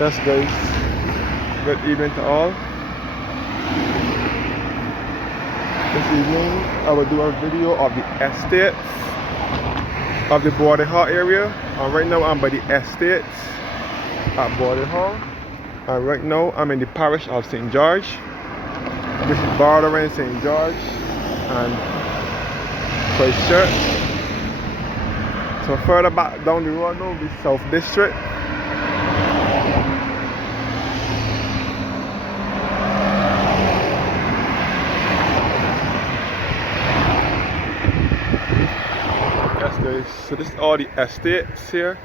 Yes guys, good evening to all. This evening I will do a video of the estates of the Boarding Hall area. And right now I'm by the estates at Boarding Hall. And right now I'm in the parish of St. George, which is bordering St. George and Christchurch. So further back down the road now, the South District. Yes guys, so this is all the estates here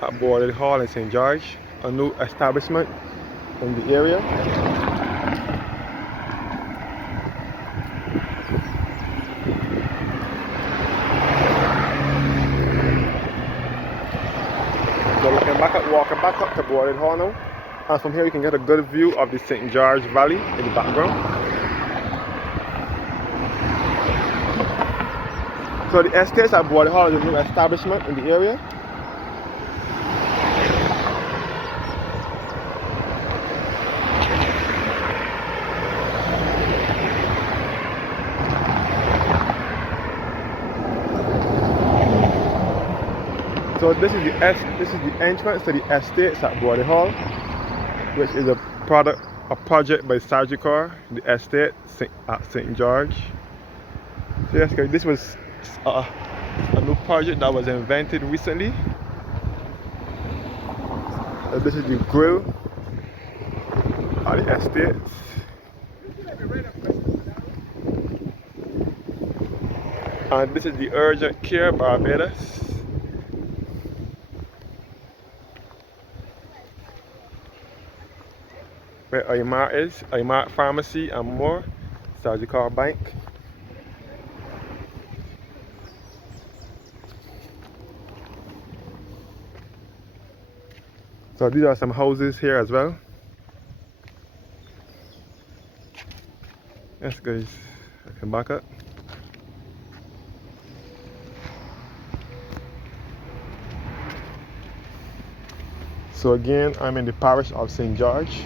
at Boarding Hall in St. George, a new establishment in the area. So we can walk back up to Boarding Hall now, and from here you can get a good view of the St. George Valley in the background. So the estates at Boarding Hall is a new establishment in the area. So this is the entrance to the estates at Boarding Hall, which is a project by Sagicor, the estate at St. George. So yes guys, this was a new project that was invented recently. So this is the grill at the estates. And this is the urgent care Barbados. Where Aymar is, Aymar Pharmacy and more, Sagicor Bank. So these are some houses here as well. Yes guys, I can back up. So again, I'm in the parish of St. George,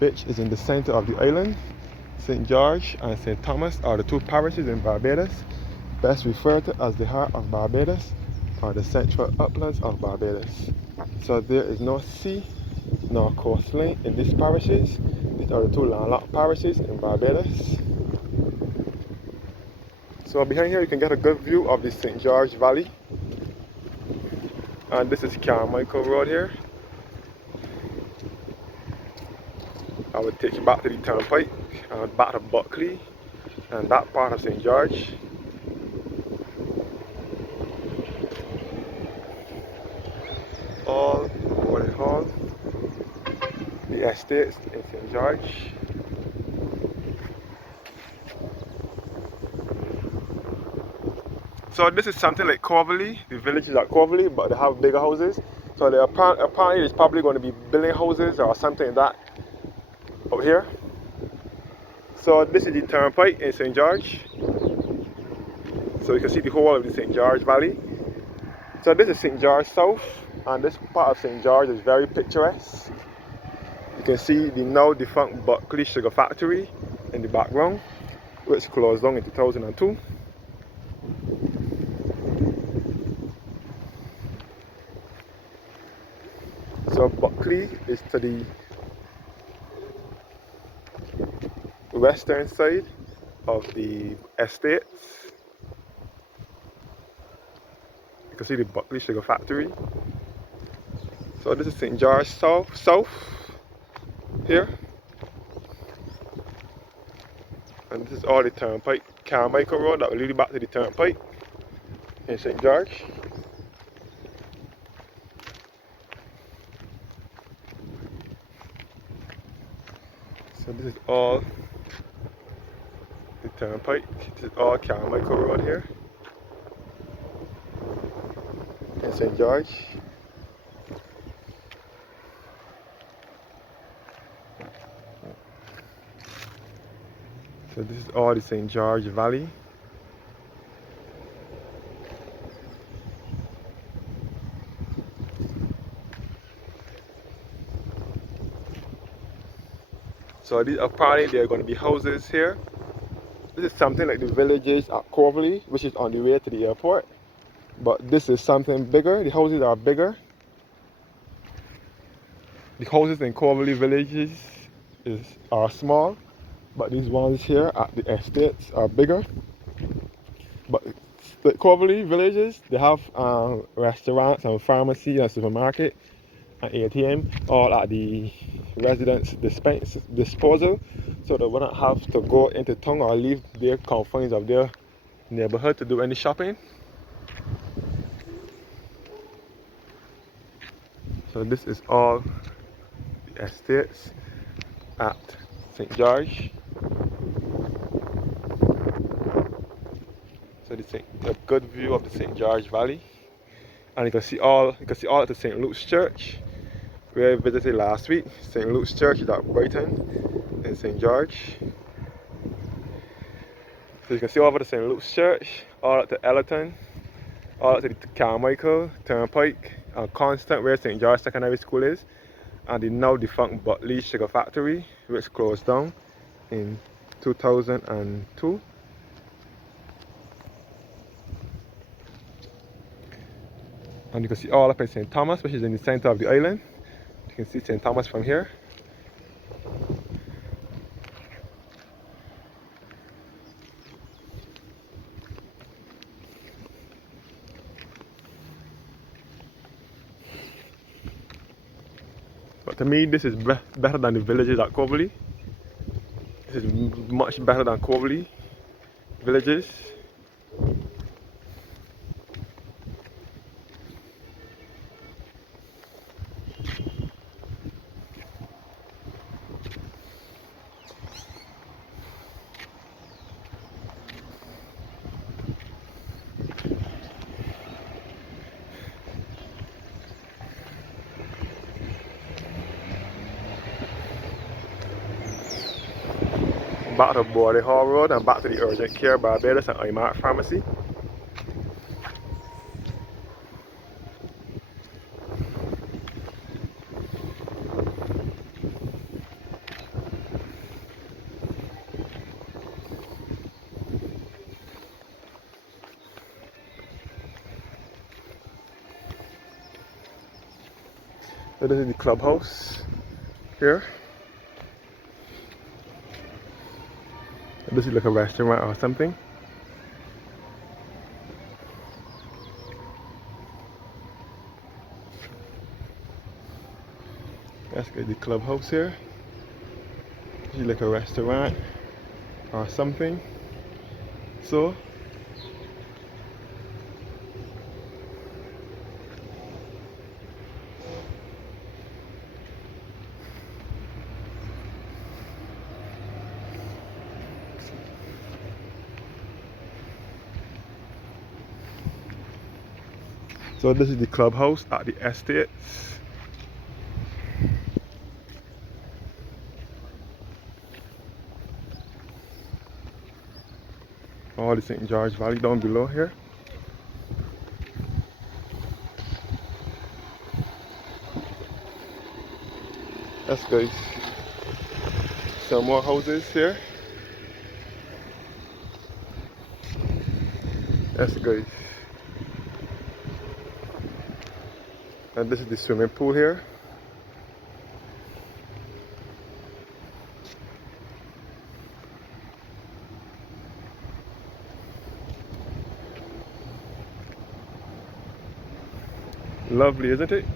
which is in the center of the island. St. George and St. Thomas are the two parishes in Barbados, best referred to as the heart of Barbados or the central uplands of Barbados. So there is no sea nor coastline in these parishes. These are the two landlocked parishes in Barbados. So behind here you can get a good view of the St. George Valley. And this is Carmichael Road here. I will take you back to the turnpike and back to Buckley and that part of St. George. All Boarding Hall, the estates in St. George. So this is something like Corvelly, the village is at Corvelly, but they have bigger houses. So they apparently there's probably going to be building houses or something like that up here. So this is the turnpike in St. George. So you can see the whole of the St. George Valley. So this is St. George South, and this part of St. George is very picturesque. You can see the now defunct Buckley Sugar Factory in the background, which closed down in 2002. So Buckley is to the western side of the estates. You can see the Buckley Sugar Factory. So this is St. George South here. And this is all the turnpike, Carmichael Road that will lead you back to the turnpike in St. George. So this is all the turnpike. This is all Carmichael Road here in St. George. So this is all the St. George Valley. So these apparently there are going to be houses here. This is something like the villages at Corvally, which is on the way to the airport. But this is something bigger. The houses are bigger. The houses in Corvally villages are small, but these ones here at the estates are bigger. But the Corvally villages, they have restaurants and pharmacy and supermarket and ATM all at the residents' disposal, so they wouldn't have to go into town or leave their confines of their neighborhood to do any shopping. So this is all the estates at St. George. So a good view of the St. George Valley, and you can see all at the St. Luke's Church. We visited last week. St. Luke's Church is at Brighton in St. George. So you can see over the St. Luke's Church, all at the Ellerton, all at the Carmichael, Turnpike, and Constant, where St. George Secondary School is, and the now defunct Butley Sugar Factory, which closed down in 2002. And you can see all up in St. Thomas, which is in the center of the island. You can see St. Thomas from here. But to me, this is better than the villages at Corvally. This is much better than Corvally villages. Back to Border Hall Road and back to the Urgent Care Barbados and IMART Pharmacy. So this is the Clubhouse here. This is like a restaurant or something. That's good, the Clubhouse here. This is like a restaurant or something. So this is the Clubhouse at the Eststes. All the St. George Valley down below here. That's guys. Some more houses here. That's guys. And this is the swimming pool here. Lovely, isn't it?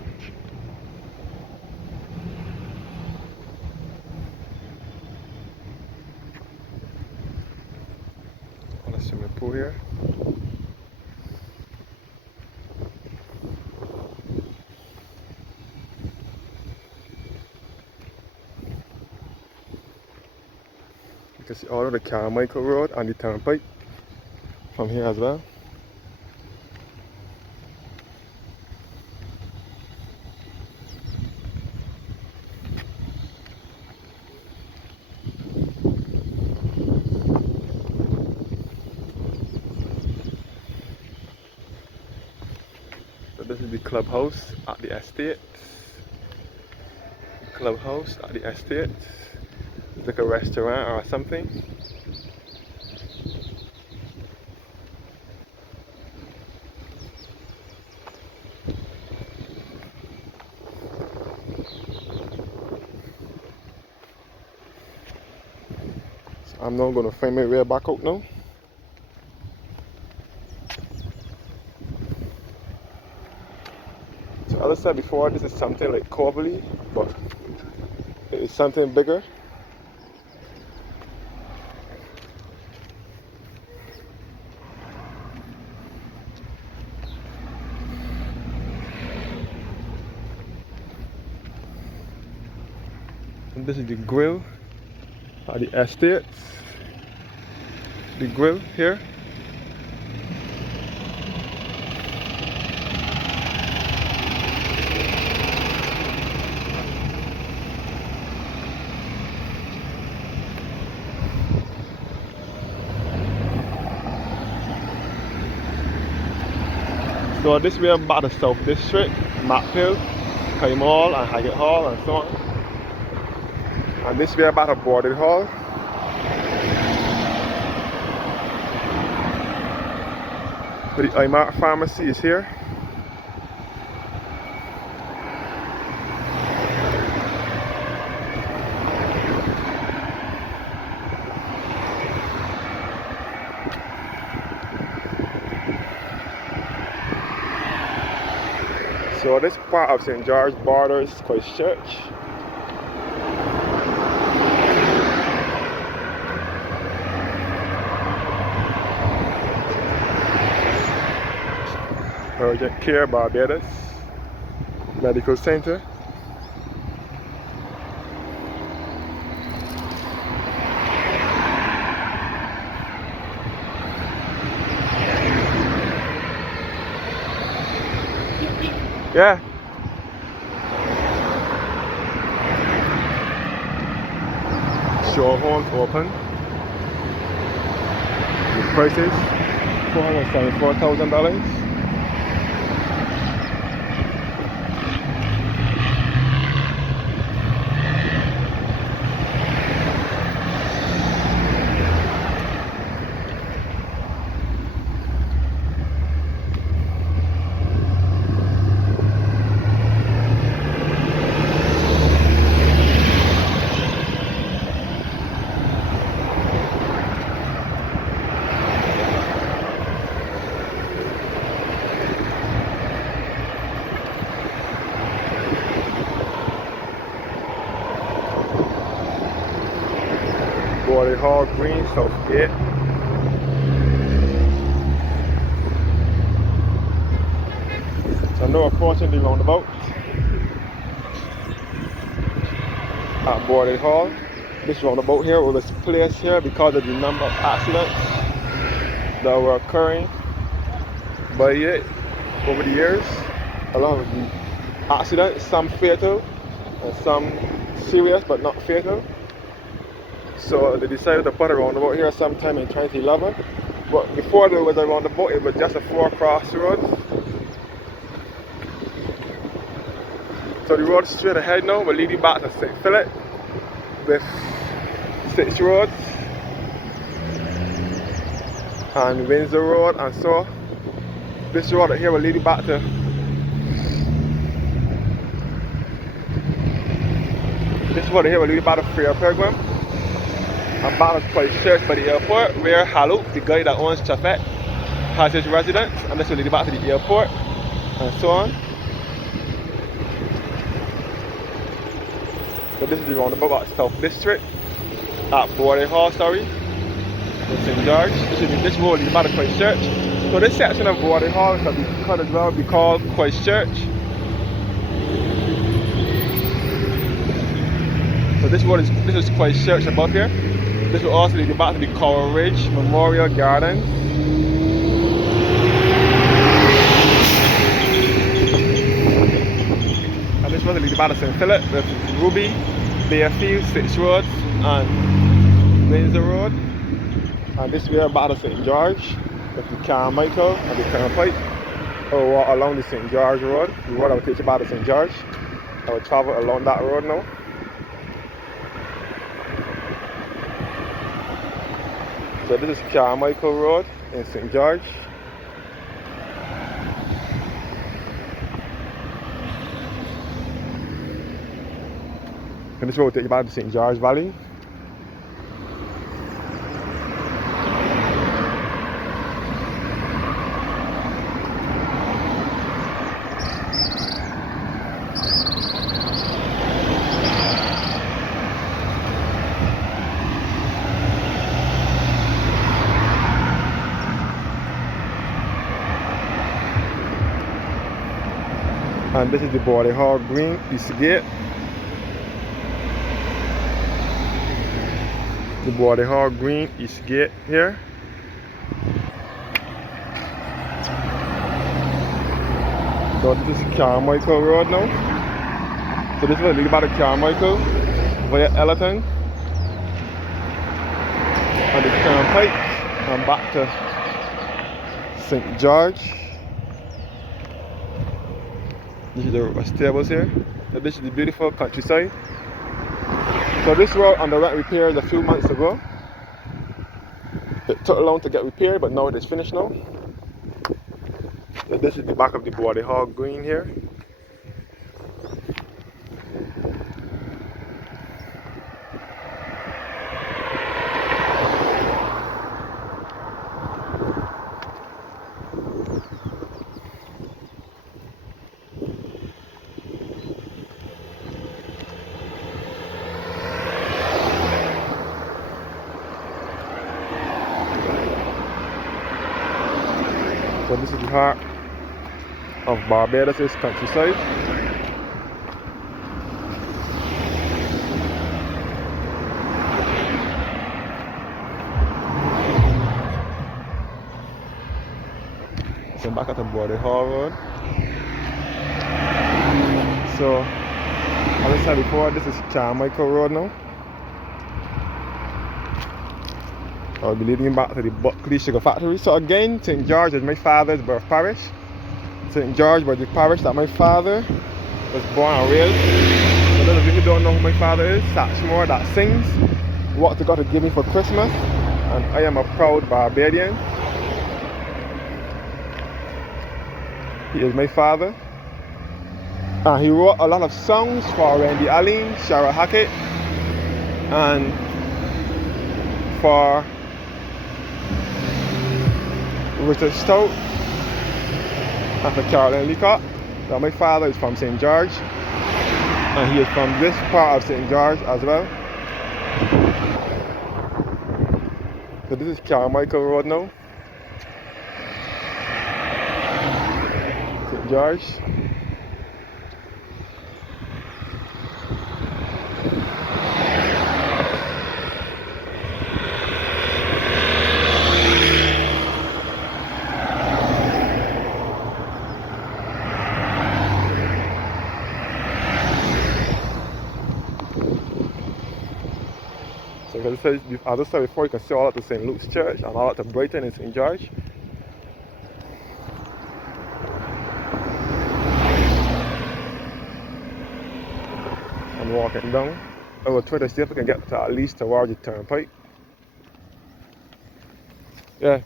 On a swimming pool here. You can see all of the Carmichael Road and the Turnpike from here as well. So this is the Clubhouse at the Estate. Clubhouse at the Estate. It's like a restaurant or something. So I'm not gonna find my way back out now. So as I said before, this is something like Corbally, but it's something bigger. And this is the grill at the Eststes. The grill here. So this way about the South District, Macpill, Kai Mall and Highgate Hall and so on. And this way about the Boarded Hall. But the IMART pharmacy is here. So this part of St. George borders Christchurch. Urgent Care Barbados Medical Center. Yeah. Show homes open. The prices $474,000. Boarded Hall Green, Southgate. So now approaching the roundabout at Boarded Hall. This roundabout here was placed here because of the number of accidents that were occurring by it over the years. A lot of the accidents, some fatal and some serious but not fatal. So they decided to put a roundabout here sometime in 2011. But before there was a roundabout, it was just a 4 crossroads. So the road straight ahead now will lead you back to St. Philip with 6 roads and Windsor Road, and so this road here will lead you back to Freer Pilgrim and back to Christchurch by the airport, where Haluk, the guy that owns Chafet, has his residence, and this will lead you back to the airport and so on. So this is the roundabout at South District, at Boarded Hall, sorry, in St. George. This road leads back to Christchurch. So this section of Boarded Hall could as well be called Christchurch. So this is Christchurch above here. This will also lead you back to the Coral Ridge Memorial Gardens. And this will lead you back to St. Philip with Ruby, Bayfield, 6 roads, and Windsor Road. And this way back to St. George with the Carmichael and the Turnpike. Or walk along the St. George Road. The road I will take you back to St. George. I will travel along that road now. So this is Carmichael Road in St. George. And this road will take you back to St. George Valley. And this is the Border Hall Green East Gate. The Border Hall Green East Gate here. So this is Carmichael Road now. So this is where you leave out of Carmichael via Ellerton and the turnpike and back to St. George. This is the stables here. So this is the beautiful countryside. So this road underwent repairs a few months ago. It took long to get repaired, but now it is finished now. So this is the back of the Border Hall Green here. So this is the heart of Barbados' countryside. So back at the Border Hall Road. So as I said before, this is Carmichael Road now. I'll be leading you back to the Buckley Sugar Factory. So again, St. George is my father's birth parish. St. George was the parish that my father was born and raised. For those of you who don't know who my father is, Satchmore that sings What to God to Give Me for Christmas. And I am a proud Barbadian. He is my father. And he wrote a lot of songs for Randy Allen, Shara Hackett, and for Richard Stout, and for Carolyn Leacock. So my father is from St. George, and he is from this part of St. George as well. So this is Carmichael Road now, St. George. So as I said before, you can see all at the St. Luke's Church and all at the Brighton in St. George. I'm walking down. I will try to see if I can get to at least towards the turnpike. Yeah.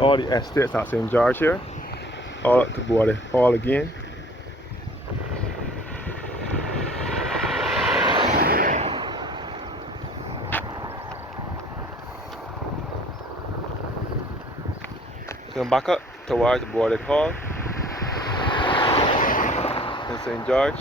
All the estates at St. George here, all at the Border Hall again. Come back up towards the Border Hall in St. George.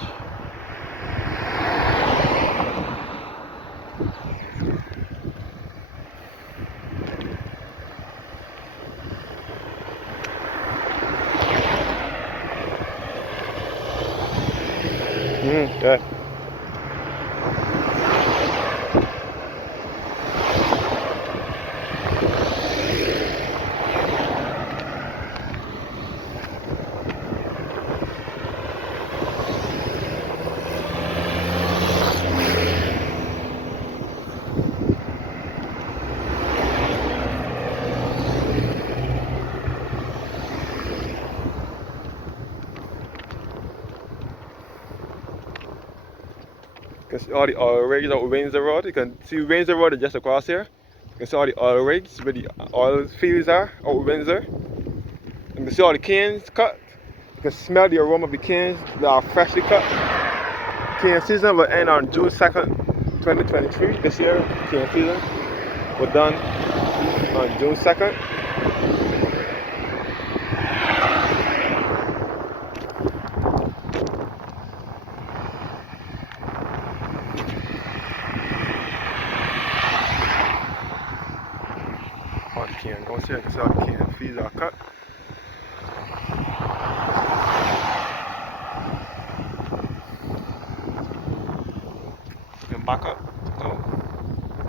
Yeah. You can see all the oil rigs out Windsor Road. You can see Windsor Road is just across here. You can see all the oil rigs where the oil fields are out Windsor. You can see all the canes cut. You can smell the aroma of the canes that are freshly cut. Cane season will end on June 2nd, 2023. This year, cane season was done on June 2nd. All the cane goes here. You can see all the cane fields are cut. You can back up.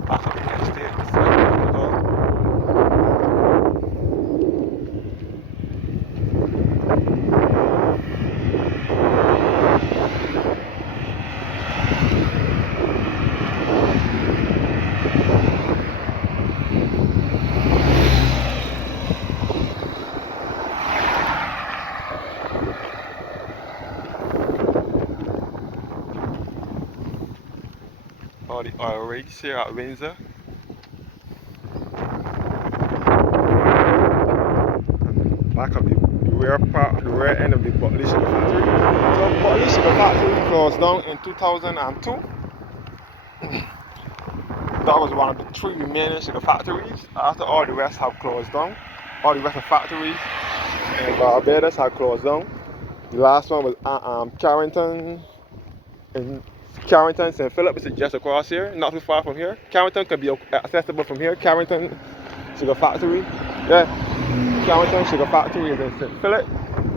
Back up the Eststes. All the oil rigs here at Windsor. Back up the rear end of the Buckley Sugar Factory. So Buckley Sugar Factory closed down in 2002. That was one of the 3 remaining sugar factories. After all the rest have closed down, all the rest of factories in Barbados have closed down. The last one was Carrington in Carrington, St. Philip, which is just across here, not too far from here. Carrington can be accessible from here. Carrington Sugar Factory. Yeah, Carrington Sugar Factory is in St. Philip,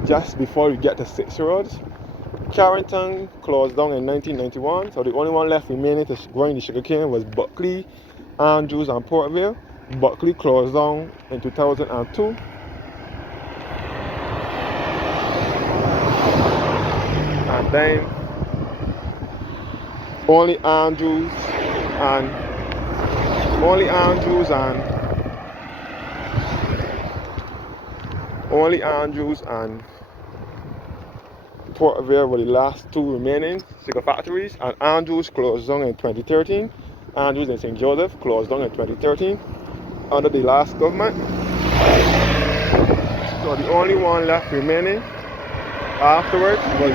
just before you get to 6 Roads. Carrington closed down in 1991, so the only one left remaining to growing the sugarcane was Buckley, Andrews, and Portville. Buckley closed down in 2002. And then only Andrews and Portville were the last 2 remaining sugar factories, and Andrews closed down in 2013. Andrews and St. Joseph closed down in 2013 under the last government. So the only one left remaining afterwards was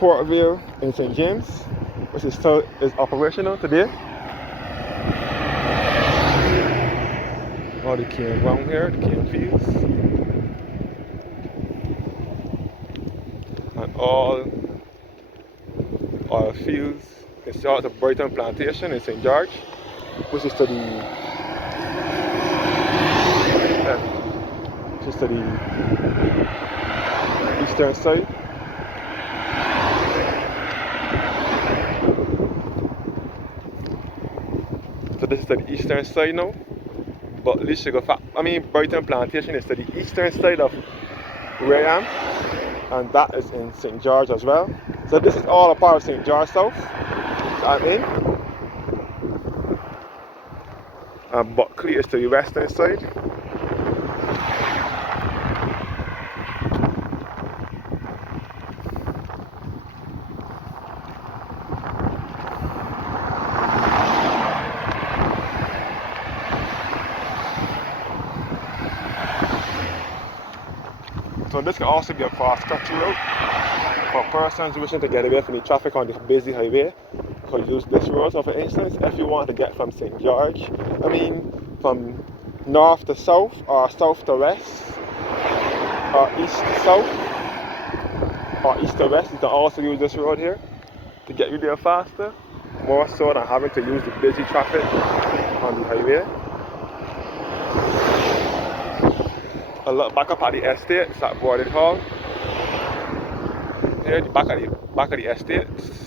Portville in St. James, which is still operational today. All the cane ground here, the cane fields, and all oil fields. You can see out the Brighton Plantation in St. George, which is to the eastern side. So this is to the eastern side now. But Brighton Plantation is to the eastern side of where I am, and that is in St. George as well. So this is all a part of St. George South I'm in. And Buckley is to the western side. So this can also be a cross-country route for persons wishing to get away from the traffic on the busy highway. You could use this road. So for instance, if you want to get from St. George, from north to south, or south to west, or east to south, or east to west, you can also use this road here to get you there faster, more so than having to use the busy traffic on the highway. A look back up at the Eststes at Boarding Hall. Here, the back of the Eststes.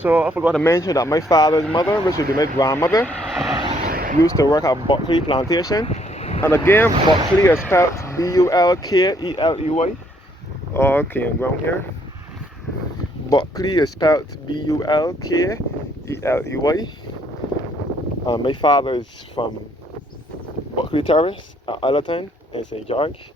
So I forgot to mention that my father's mother, which would be my grandmother, used to work at Buckley Plantation. And again, Buckley is spelled Bulkley. All came from here. Buckley is spelled Bulkley. My father is from Buckley Terrace at Allerton in St. George.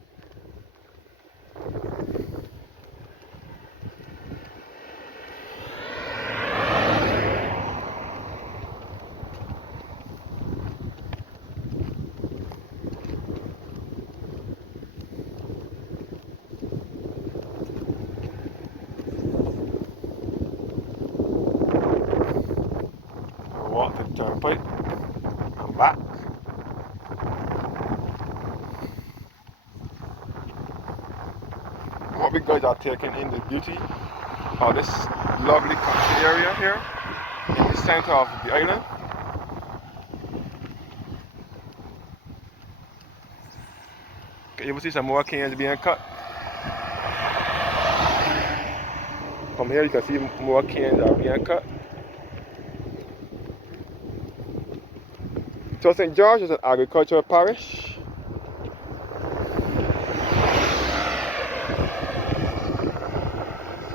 I walked the turnpike. I'm back. What we guys are taking in the beauty of this lovely country area here in the center of the island. You will see some more canes being cut. From here you can see more canes are being cut. So St. George is an agricultural parish.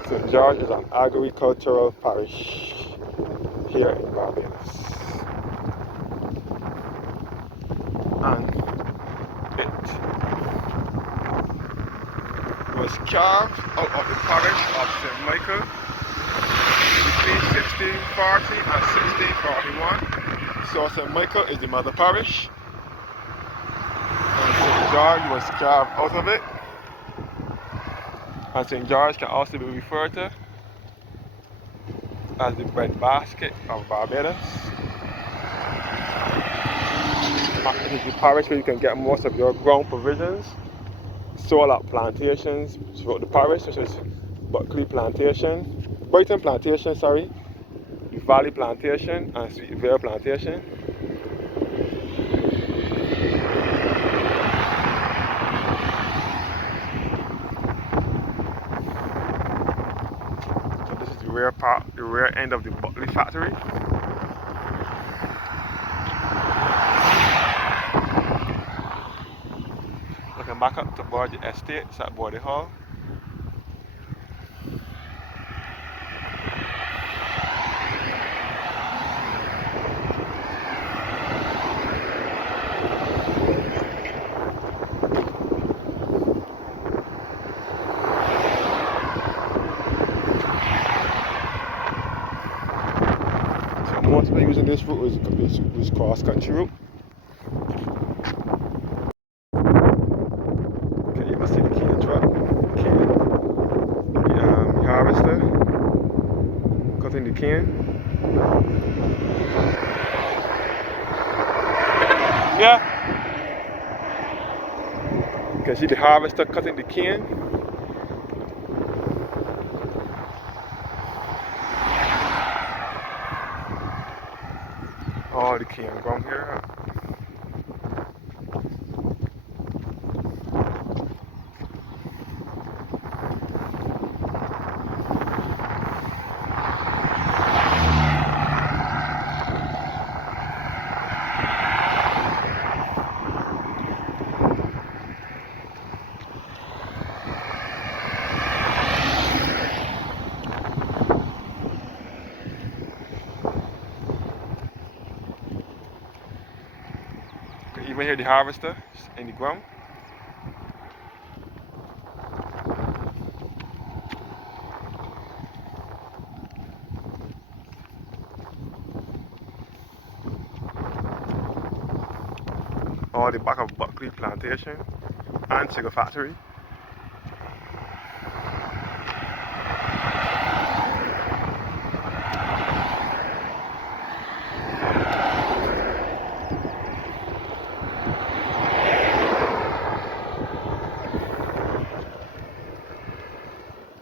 St. George is an agricultural parish here in Barbados. And it was carved out of the parish of St. Michael between 1640 and 1641. So St. Michael is the mother parish, and St. George was carved out of it. And St. George can also be referred to as the breadbasket of Barbados. It is the parish where you can get most of your ground provisions. Solar plantations throughout the parish, such as Buckley Plantation, Brighton Plantation, sorry, Valley Plantation, and Sweet Vale Plantation. So this is the rear part, the rear end of the Buckley factory. Looking back up towards the Eststes at Body Hall. Most people using this route was cross-country route. Okay, you can see the cane truck, the harvester cutting the cane. Yeah. You can see the harvester cutting the cane. All the cane ground here. You can even hear the harvester in the ground. All the back of Buckley Plantation and sugar factory.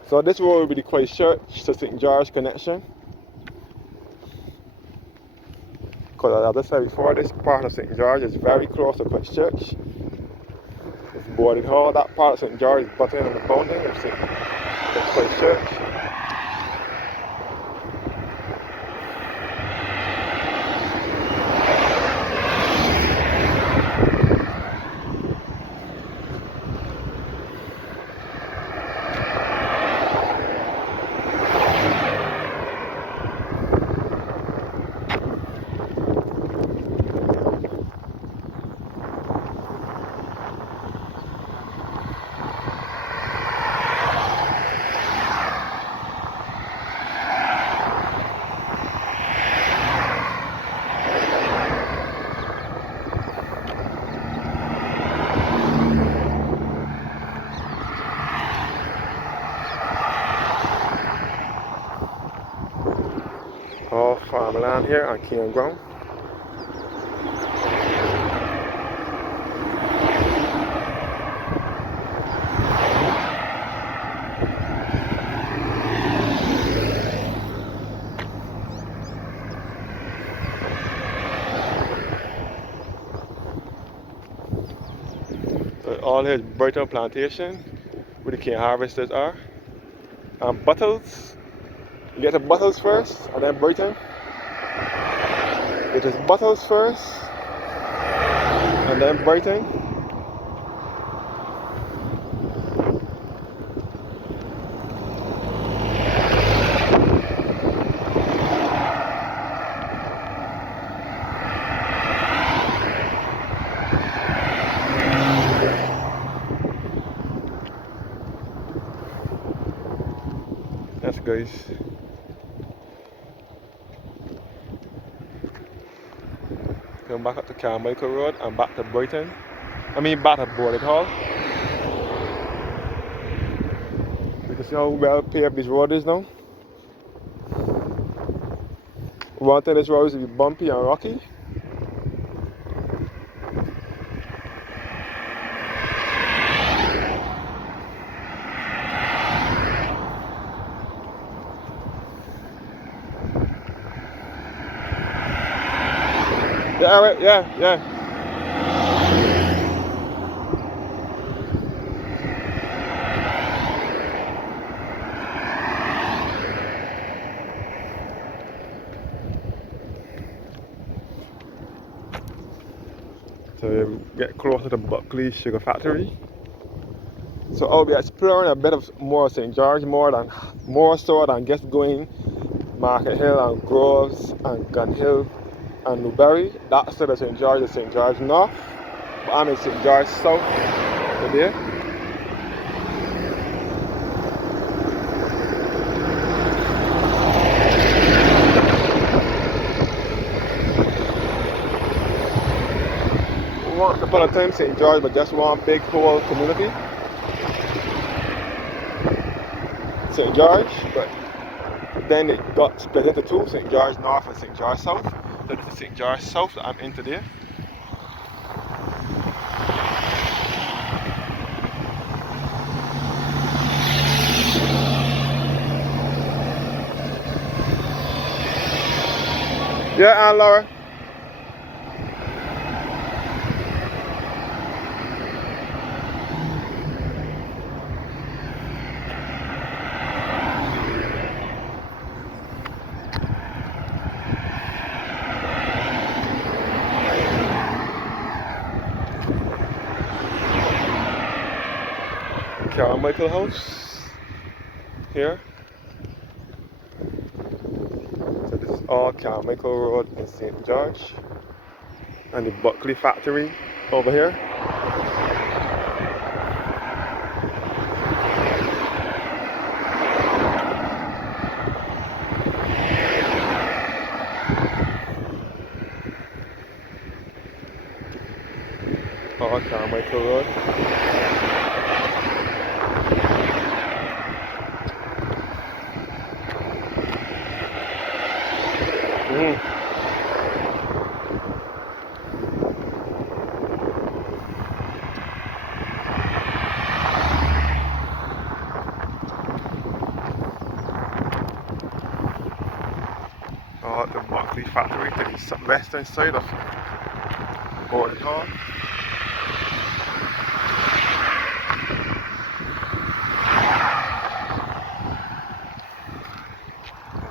So this road will be the Christchurch to St. George connection. Because as I said before, this part of St. George is very close to Christchurch. It's boarding hall. That part of St. George is butting on the boundary of Christchurch. All farmland here on campground. So all here is Brighton Plantation, where the cane harvesters are. And Bottles, you get to Bottles first, and then Brighton. It is Bottles first, and then Brighton. Yes, guys. Come back up to Carmichael Road and back to Brighton. Back to Boarding Hall. You can see how well paved this road is now. One thing, this road used to be bumpy and rocky. Yeah, right, yeah. So we get close to the Buckley Sugar Factory. So I'll be exploring a bit of more St. George, more so than just going Market Hill and Groves and Gun Hill and Newberry. That's still the St. George North. But I'm in St. George South today. Once upon a time, St. George was just one big whole community. St. George, but then it got split into two, St. George North and St. George South. So this is St. George South that I'm in today. Yeah, Aunt Laura. Carmichael House here. So this is all Carmichael Road in St. George. And the Buckley factory over here. All Carmichael Road. The Buckley factory to the western side of Boarding Hall.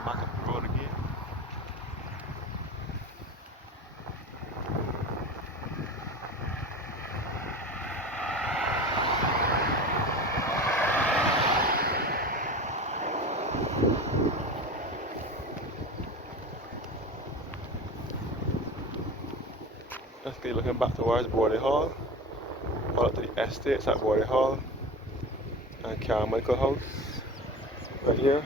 Back up the road again. Let's keep looking back towards Boarding Hall. All up to the Eststes at Boarding Hall. And Carmichael House. Right here.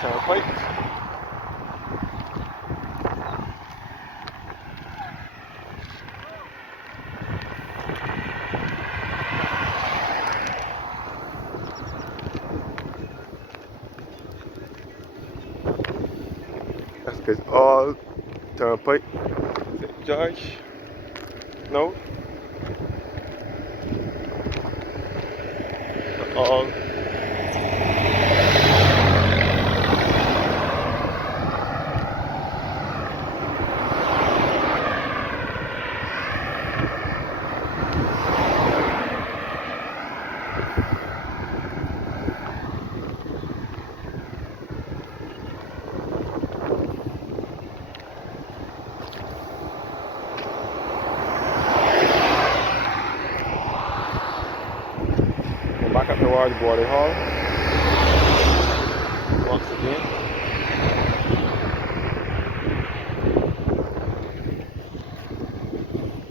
Turnpike. That's all Turnpike. St. George. No. All. Back up towards Border Hall. Once again.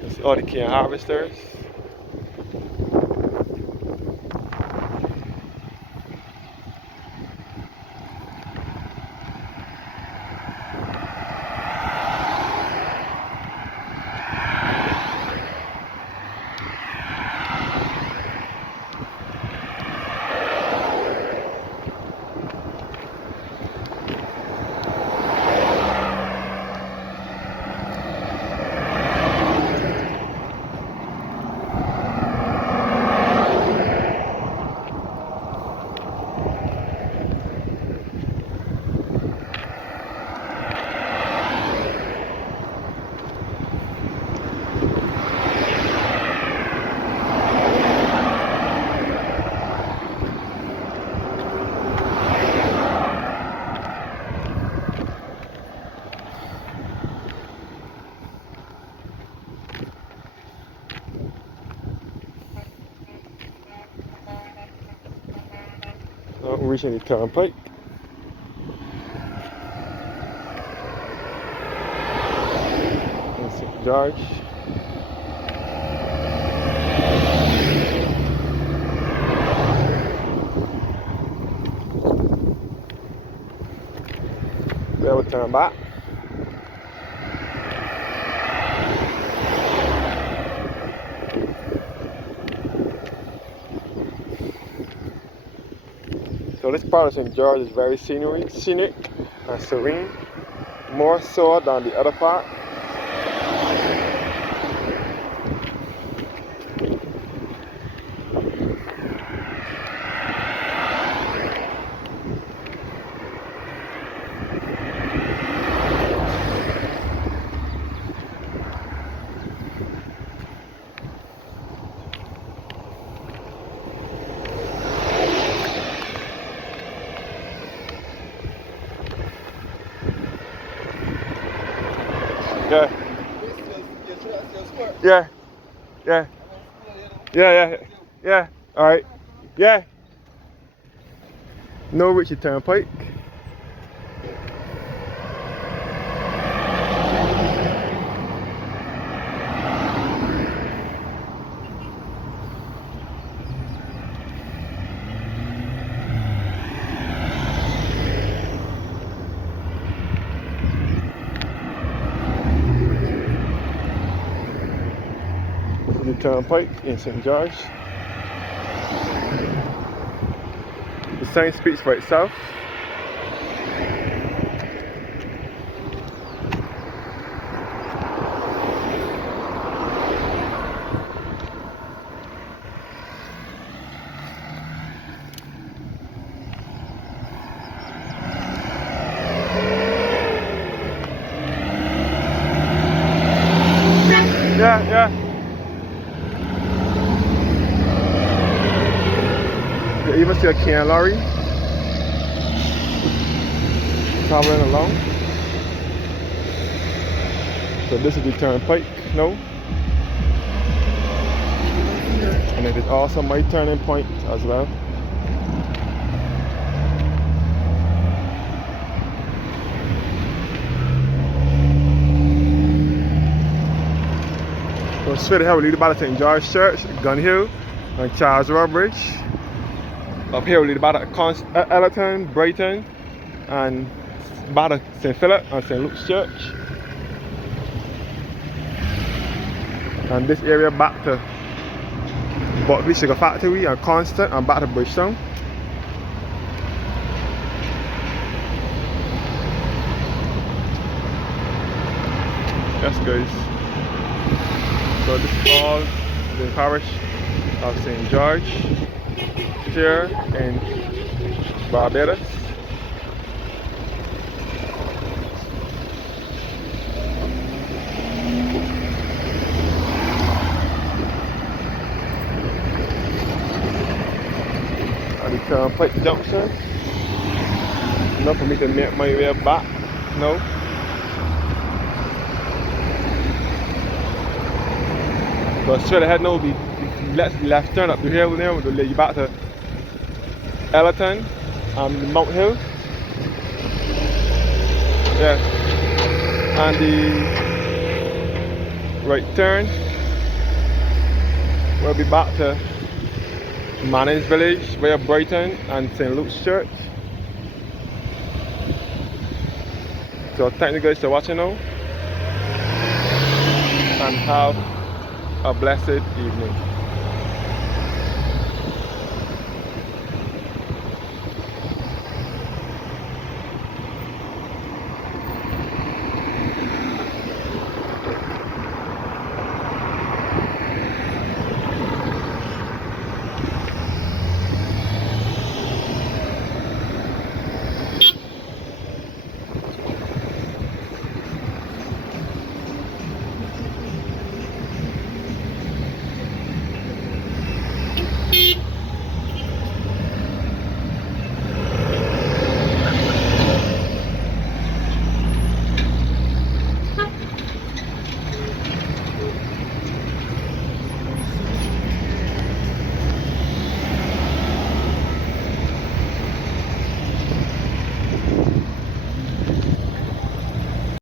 You see all the cane harvesters. Reaching the Turnpike. In St. George. Then we'll turn back. So this part of St. George is very scenic and serene, more so than the other part. Yeah. Yeah. Yeah. Yeah. Yeah. All right. Yeah. No Richie Turnpike. The Turnpike in St. George. The sign speaks for itself. Yeah. You even see a can lorry traveling along. So this is the Turnpike now. And it is also my turning point as well. So straight ahead we lead about St. George Church, Gun Hill, and Charles Road Bridge. Up here we lead about Ellerton, Brighton, and back to St. Philip and St. Luke's Church. And this area back to Buckley Sugar Factory and Constant and back to Bridgetown. Yes guys. So this is all the parish of St. George here in Barbados. And the Turnpike Junction. Enough for me to make my way back now. So straight ahead now will be left turn up the hill there, will lead you back to Ellerton and Mount Hill. Yeah. And the right turn will be back to Manning's Village via Brighton and St. Luke's Church. So thank you guys for watching now, and have a blessed evening.